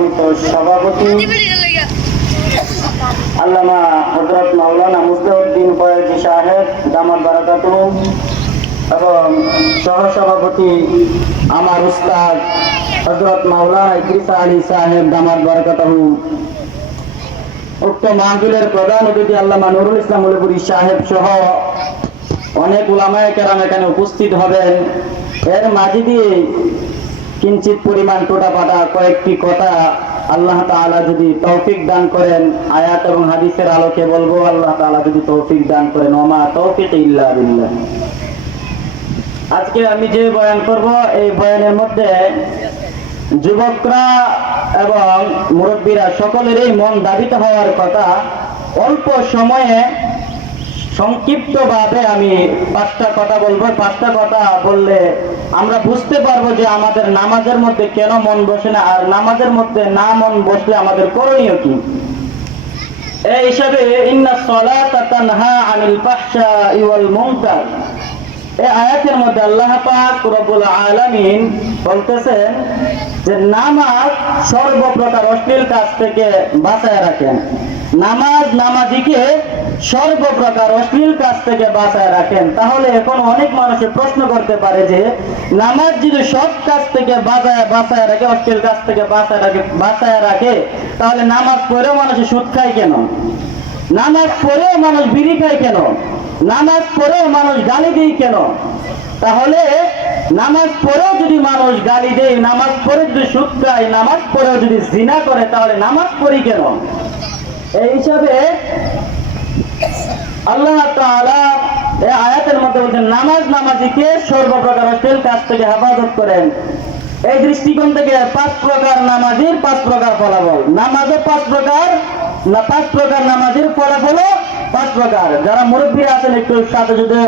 সম্মানিত সভাপতি, আল্লামা হজরত মাওলানা মুসলিউদ্দিন ফয়েজি সাহেব দামাত বারাকাতু এবং সহসভাপতি আমার উস্তাদ হজরত মাওলানা ইদ্রিসা আলী সাহেব দামাত বারাকাতু উক্ত মাহফিলের প্রধান অতিথি আল্লামা নুরুল ইসলাম উলিপুরি সাহেব সহ অনেক উলামায়ে কেরাম এখানে উপস্থিত হবেন। এর মাঝে দিয়ে কিঞ্চিত পরিমাণ টোটাপাটা কয়েকটি কথা আল্লাহ তাআলা যদি তৌফিক দান করেন, আয়াত এবং হাদিসের আলোকে বলব, আল্লাহ তাআলা যদি তৌফিক দান করেন, ওমা তৌফিক ইল্লা বিল্লাহ। আজকে আমি যে বয়ান করব, এই বয়ানের মধ্যে যুবকরা এবং মুরব্বীরা সকলেরই মন দাবিত হওয়ার কথা, অল্প সময়ে সংক্ষিপ্তভাবে আমি পাঁচটা কথা বলব। পাঁচটা কথা বললে আমরা বুঝতে পারব যে আমাদের নামাজের মধ্যে কেন মন বসে না, আর নামাজের মধ্যে না মন বসলে আমাদের করণীয় কি? এই হিসাবে, ইন্না সলাতা তানহা আনিল পাশা ইউল মুনকার। এই আয়াতের মধ্যে আল্লাহ পাক রব্বুল আলামিন বলতেছেন যে নামাজ সর্বপ্রকার অশ্লীল কাজ থেকে বাঁচায় রাখেন। নামাজ নামাজিকে সর্বপ্রকার অশ্লীল কাজ থেকে বাঁচায় রাখেন। তাহলে এখন অনেক মানুষে প্রশ্ন করতে পারে যে, নামাজ যদি সব কাজ থেকে বাঁচায় বাঁচায় রাখে, অশ্লীল কাজ থেকে বাঁচায় রাখে বাঁচায় রাখে, তাহলে নামাজ পড়েও মানুষে সুদ খায় কেন? নামাজ পড়েও মানুষ বিড়ি খায় কেন? নামাজ পড়েও মানুষ গালি দেয় কেন? তাহলে নামাজ পড়েও যদি মানুষ গালি দেয়, নামাজ পড়ে যদি সুদ খায়, নামাজ পড়েও যদি জিনা করে, তাহলে নামাজ পড়ি কেন? এই হিসাবে আল্লাহ আয়াতের মধ্যে বলছেন, নামাজ নামাজিকে সর্বপ্রকার অশ্লীল কাজ থেকে হেফাজত করেন। এই দৃষ্টিকোণ থেকে পাঁচ প্রকার নামাজির পাঁচ প্রকার ফলাফল। নামাজও পাঁচ প্রকার, না পাঁচ প্রকার নামাজির ফলাফল পাঁচ প্রকার যারা মুরব্বী আছেন, একটু সাথে যদি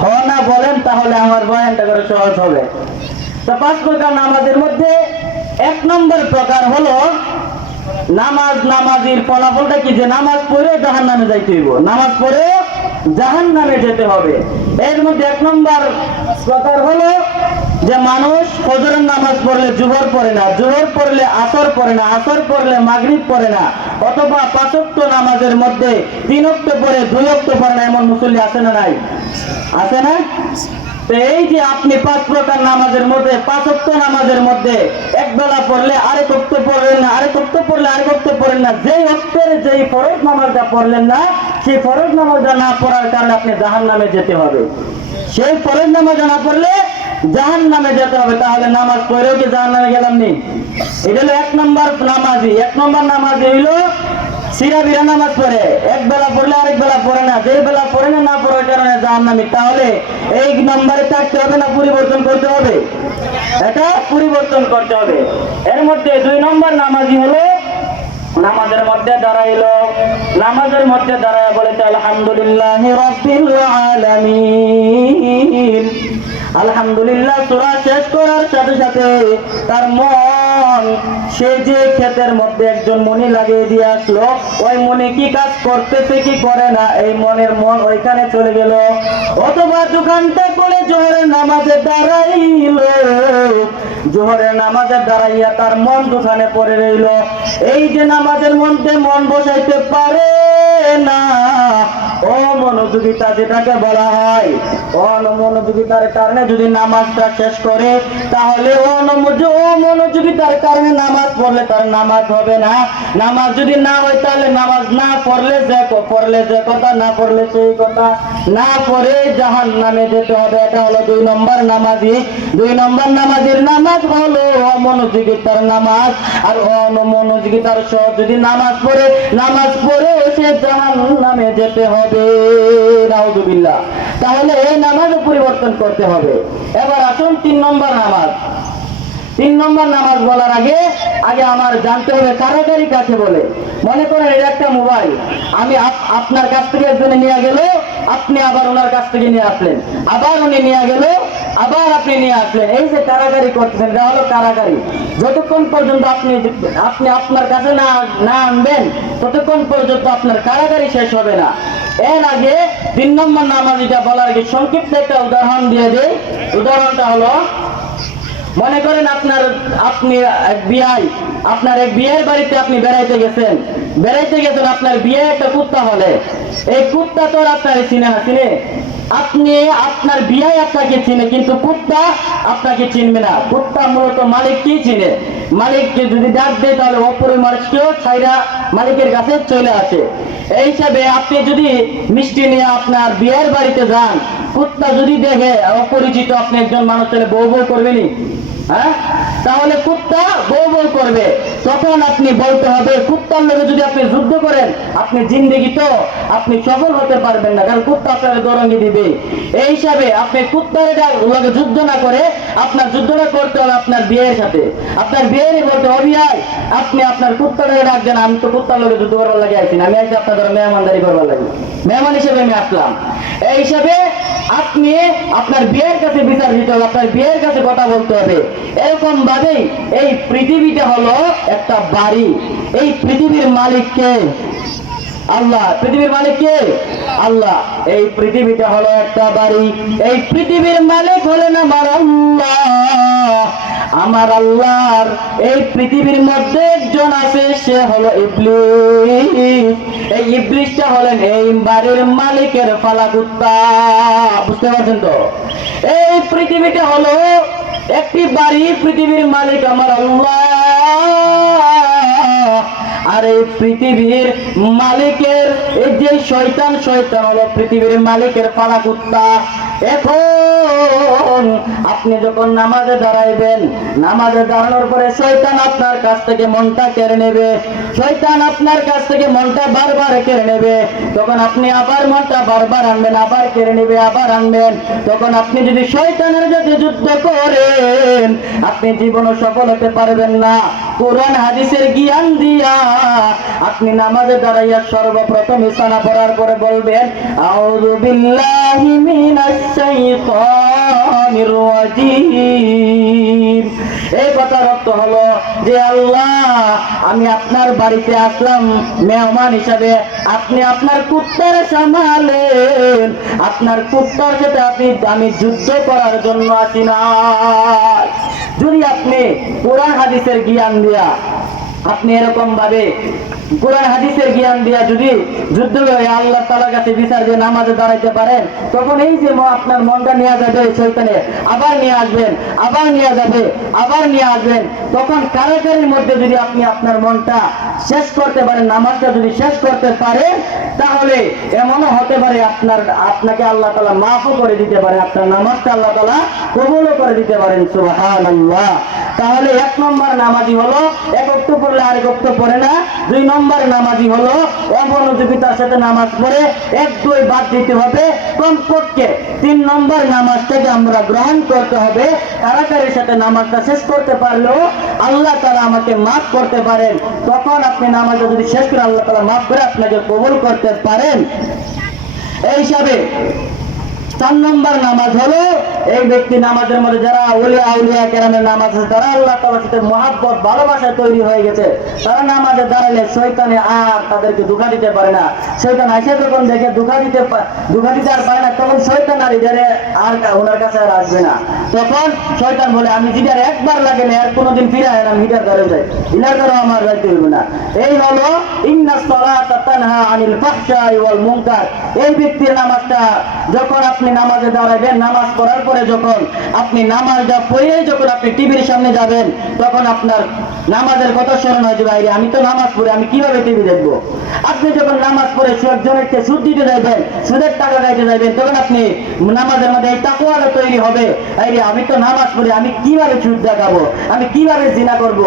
হ না বলেন, তাহলে আমার বয়ানটা করে সহজ হবে। তো পাঁচ প্রকার নামাজের মধ্যে এক নম্বর প্রকার হলো, নামাজ নামাজির ফলাফলটা কি? যে নামাজ পড়ে জাহান নামে যাইতে হইব। নামাজ পড়ে জাহান নামে যেতে হবে। এর মধ্যে এক নম্বর প্রকার হলো যে মানুষ ফজরের নামাজ পড়লে জুহর পড়ে না, জুহর পড়লে আসর পড়ে না, আসর পড়লে মাগরিব পড়ে না। অথবা পাঁচক্ত নামাজের মধ্যে তিন অক্ট পড়ে দুই অক্ট পড়ে না, এমন মুসল্লি আছে না নাই? আছে না? এই যে আপনি পাঁচ প্রকার নামাজের মধ্যে পাঁচ অক্ট নামাজের মধ্যে এক বেলা পড়লে আরেক অক্ট পড়লেন না, আরেক অক্ট পড়লে আরেক অক্ট পড়লেন না, যেই অক্টের যেই ফরজ নামাজটা পড়লেন না, সেই ফরজ নামাজটা না পড়ার কারণে আপনি জাহান নামে যেতে হবে। সেই ফরজ নামাজটা না পড়লে জাহান নামে যেতে হবে, তাহলে নামাজ পড়েও কি জাহান নামে গেলাম নি? এটা হলো এক নম্বর নামাজি। এক নম্বর নামাজি হইল সিরা বিরা নামাজ পড়ে। এক বেলা পড়লে আরেক বেলা পড়ে না। যে বেলা পড়ে না না পড়ার কারণে জাহান নামি তাহলে এই নম্বরে থাকতে হবে না, পরিবর্তন করতে হবে? এটা পরিবর্তন করতে হবে। এর মধ্যে দুই নম্বর নামাজি হলো, নামাজের মধ্যে দাঁড়াইলো। নামাজের মধ্যে দাঁড়ায় বলেছে আলহামদুলিল্লাহ রব্বিল আলামিন। আলহামদুলিল্লাহ, সূরা শেষ করার সাথে সাথে তার মন সে যে ক্ষেতের মধ্যে একজন মনি লাগিয়ে দিয়ে আসলো, ওই মনি কি কাজ করতেছে, কি করে না, এই মনের মন ওইখানে চলে গেল। অথবা দোকানটা করে জোহরের নামাজে দাঁড়াইলো। জোহরের নামাজে দাঁড়াইয়া তার মন দোকানে পড়ে রইল। এই যে নামাজের মধ্যে মন বসাইতে পারে না ও মনোযোগিতা যেটাকে বলা হয়, অনমনোযোগিতার কারণে যদি নামাজটা শেষ করে, তাহলে অমনোযোগিতার কারণে নামাজ পড়লে তার নামাজ হবে না। নামাজ যদি না হয়, তাহলে নামাজ না পড়লে যে পড়লে যে কথা, না পড়লে সেই কথা। না পড়ে জাহান নামে যেতে হবে, এটা হলো দুই নম্বর নামাজি। দুই নম্বর নামাজের নামাজ হলো অমনোযোগিতার নামাজ। আর অনমনোযোগিতার সহ যদি নামাজ পড়ে নামাজ পড়ে সে জাহান নামে যেতে হবে। নাউজুবিল্লাহ। তাহলে এই নামাজও পরিবর্তন করতে হবে। এবার আসুন তিন নম্বর নামাজ। তিন নম্বর নামাজ বলার আগে আগে আমার জানতে হবে কারাগারি কাছে বলে। মনে করেন এটা একটা মোবাইল। আমি আপনার কাছ থেকে একজনে নিয়ে গেল, আপনি আবার ওনার কাছ থেকে নিয়ে আসলেন। আবার উনি নিয়ে গেল আবার আপনি নিয়ে আসলেন এই যে কারাগারি করতেছেন, এটা হলো কারাগারি। যতক্ষণ পর্যন্ত আপনি আপনি আপনার কাছে না না আনবেন, ততক্ষণ পর্যন্ত আপনার কারাগারি শেষ হবে না। এর আগে তিন নম্বর নামাজ এটা বলার আগে সংক্ষিপ্ত একটা উদাহরণ দিয়ে দেয় উদাহরণটা হলো, মনে করেন আপনার আপনি এক বিআই আপনার এক বিয়ের বাড়িতে আপনি বেড়াইতে গেছেন। বেড়াইতে গেছেন আপনার বিয়ে একটা কুত্তা হলে। এই কুত্তা তো আপনার চিনে না, চিনে? আপনি আপনার বিয়ে আপনাকে চিনে, কিন্তু কুত্তা আপনাকে চিনবে না। কুত্তা মূলত মালিক কি চিনে? মালিককে যদি ডাক দেয়, তাহলে অপরের মানুষকেও ছাইরা মালিকের কাছে চলে আসে। এই হিসাবে আপনি যদি মিষ্টি নিয়ে আপনার বিয়ের বাড়িতে যান, কুত্তা যদি দেখে, অপরিচিত আপনি একজন মানুষ তাহলে বউ বউ করবেনি হ্যাঁ? তাহলে কুত্তা বউ বউ করবে। তখন আপনি বলতে হবে, কুত্তার লোকে যদি আপনি যুদ্ধ করেন, আপনি জিন্দেগি তো, আপনি সফল হতে পারবেন না, কারণ কুত্তা আপনাকে দরঙ্গি দিবে। এই হিসাবে আপনি কুত্তার লোকে যুদ্ধ না করে, আপনার যুদ্ধটা করতে হবে আপনার বিয়ের সাথে। আপনার বিয়েরই বলতে অভিয়ায় আপনি আপনার কুত্তাটাকে ডাকবেন আমি তো কুত্তার লোকে যুদ্ধ করবার লাগে আছি না, আমি আছি আপনাদের মেহমানদারি করবার লাগে। মেহমান হিসেবে আমি আসলাম। এই হিসাবে আপনি আপনার বিয়ের কাছে বিচার দিতে হবে, আপনার বিয়ের কাছে কথা বলতে হবে। এরকম ভাবেই এই পৃথিবীটা হলো একটা বাড়ি। এই পৃথিবীর মালিক কে? আল্লাহ। পৃথিবীর মালিক কে? আল্লাহ। এই পৃথিবীটা হলো একটা বাড়ি। এই পৃথিবীর মালিক হলেন আমার আল্লাহ। আমার আল্লাহর এই পৃথিবীর মধ্যে একজন আছে, সে হলো ইবলিস। এই ইবলিসটা হলেন এই বাড়ির মালিকের ফালা কুত্তা বুঝতে পারছেন তো? এই পৃথিবীটা হলো একটি বাড়ি, পৃথিবীর মালিক আমার আল্লাহ। আর এই পৃথিবীর মালিকের, এই যে শয়তান শয়তান হলো পৃথিবীর মালিকের পালা কুত্তা এখন আপনি যখন নামাজে দাঁড়াইবেন, নামাজে দাঁড়ানোর পরে শয়তান আপনার কাছ থেকে মনটা কেড়ে নেবে। শয়তান আপনার কাছ থেকে মনটা বারবার কেড়ে নেবে। তখন আপনি আবার মনটা বারবার আনবেন, আবার কেড়ে নেবে, আবার আনবেন। তখন আপনি যদি শয়তানের সাথে যুদ্ধ করেন, আপনি জীবনে সফল হতে পারবেন না। কোরআন, হাদিসের জ্ঞান দিয়া আপনি নামাজে দাঁড়াইয়া সর্বপ্রথম ইসানা পড়ার পরে বলবেন, আউযু বিল্লাহি মিনাশ শাইতানির রাজিম এই কথার অর্থ হলো যে, আল্লাহ, আমি আপনার বাড়িতে আসলাম, মেহমান হিসাবে। আপনি আপনার কুত্তার সামালেন। আপনার কুত্তার সাথে আপনি আমি যুদ্ধ করার জন্য আসি না। যদি আপনি কোরআন হাদিসের জ্ঞান দিয়া আপনি এরকম ভাবে কোরআন হাদিসের জ্ঞান দিয়া যদি যুদ্ধ করে আল্লাহ তালার কাছে বিচার দিয়ে নামাজে দাঁড়াইতে পারেন, তখন এই যে আপনার মনটা নিয়ে যাবে শৈতানে আবার নিয়ে আসবেন, আবার নিয়ে যাবে, আবার নিয়ে আসবেন, তখন কারাগারের মধ্যে যদি আপনি আপনার মনটা শেষ করতে পারেন, নামাজটা যদি শেষ করতে পারেন, তাহলে এমনও হতে পারে আপনার, আপনাকে আল্লাহ তালা মাফও করে দিতে পারে, আপনার নামাজটা আল্লাহ তালা কবুলও করে দিতে পারেন, সুবহানাল্লাহ। তাহলে এক নম্বর নামাজি হলো, এক অক্ট পড়লে আরেক অক্ট পড়ে না, দুই নম্বর নামাজি হলো অমনোযোগিতার সাথে নামাজ পড়ে এক, দুই বাদ দিতে হবে। কমপক্ষে তিন নম্বর নামাজটাকে আমরা গ্রহণ করতে হবে। তাড়াতাড়ির সাথে নামাজটা শেষ করতে পারলেও আল্লাহ তালা আমাকে মাফ করতে পারেন। তখন আপনি নামাজটা যদি শেষ করে আল্লাহ তালা মাফ করে আপনাকে কবুল করতে পারেন। এই হিসাবে চার নম্বর নামাজ হলো এই ব্যক্তি নামাজের মধ্যে যারা আউলিয়া আউলিয়া, কেরামের নামাজ আছে, তারা আল্লাহ তালার সাথে মহাব্বত, ভালোবাসা তৈরি হয়ে গেছে। তারা নামাজে দাঁড়ালে শৈতানে আর তাদেরকে দুঃখা দিতে পারে না। শৈতান আইসে যখন দেখে দুঃখা দিতে দুঃখা দিতে আর পারে না, তখন শৈতান আর ইদারে আর ওনার কাছে আর আসবে না। তখন শয়তান বলে, আমি জিডার একবার লাগে না আর কোনোদিন ফিরে এলাম হিটার ধরে যাই। ইনার দ্বারা আমার যাইতে হইবে না। এই হলো, ইন্না তানহা আনিল ফাহশাই ওয়াল মুনকার। এই ব্যক্তির নামাজটা, যখন আপনি নামাজে দাঁড়াবেন নামাজ পড়ার পরে যখন আপনি নামাজটা পড়ে যখন আপনি টিভির সামনে যাবেন, তখন আপনার নামাজের কথা স্মরণ হয় যে বাইরে আমি তো নামাজ পড়ে, আমি কীভাবে টিভি দেখব? আপনি যখন নামাজ পড়ে একজনকে সুদ দিতে যাবেন সুদের টাকা গাইতে যাবেন তখন আপনি নামাজের মধ্যে এই তাকুয়াটা তৈরি হবে। এই আমি তো নামাজ পড়ি, আমি কীভাবে সুদ দেখাবো? আমি কীভাবে জিনা করব?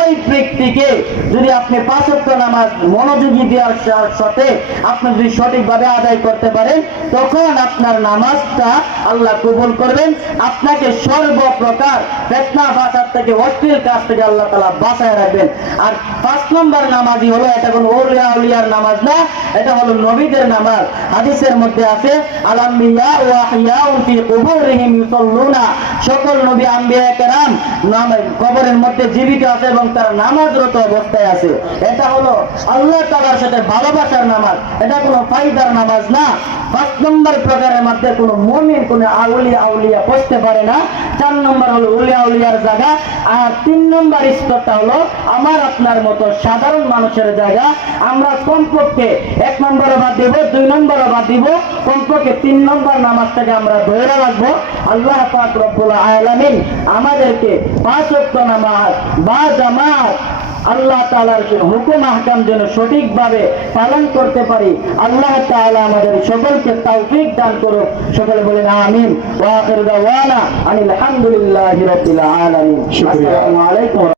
ওই ব্যক্তিকে যদি আপনি পাঁচ ওয়াক্ত নামাজ মনোযোগী দেওয়ার সাথে আপনি যদি সঠিকভাবে আদায় করতে পারেন, তখন আপনার নামাজটা আল্লাহ কবুল করবেন। আপনাকে সর্বপ্রকার ফেতনা বাসার থেকে, অশ্লীল কাজ থেকে আল্লাহ তালা বাঁচায় রাখবেন। আর পাঁচ নম্বর নামাজই হলো, এটা কোনো ওলিয়া উলিয়ার নামাজ না, এটা হলো নবীদের নামাজ। হাদিসের মধ্যে আছে, আলাম্বিয়া ও আহিয়া ফি কুবুরিহিম ইউসাল্লুনা। সকল নবী আম্বিয়া কেরাম নাম কবরের মধ্যে জীবিত আছে এবং তারা নামাজরত অবস্থায় আছে। এটা হলো আল্লাহ তাআলার সাথে ভালোবাসার নামাজ। এটা কোনো ফাইদার নামাজ না। পাঁচ নম্বর প্রকারের মধ্যে কোনো মমিন, কোনো আউলিয়া আউলিয়া উলিয়া পৌঁছতে পারে না। চার নম্বর হলো উলিয়া, উলিয়ার জায়গা। আর তিন নম্বর স্তরটা হলো আমার আপনার মতো সাধারণ মানুষের জায়গা। আমরা কমপক্ষে এক নম্বরে বাদ দিব, দুই নম্বরে বাদ দিব। কমপক্ষে তিন নম্বর নামাজটাকে আমরা ধরে রাখব। আল্লাহ পাক রব্বুল আলামিন আমাদেরকে পাঁচ নামাজ বা জামাত আল্লাহ তালার হুকুম আহকাম যেন সঠিকভাবে পালন করতে পারি। আল্লাহ তালা আমাদের সকলকে তৌফিক দান করুক। সকলে বলেন আমিন। ওয়া আখির দাওয়ানা আনিল হামদুলিল্লাহি রাব্বিল আলামিন। আসসালামু আলাইকুম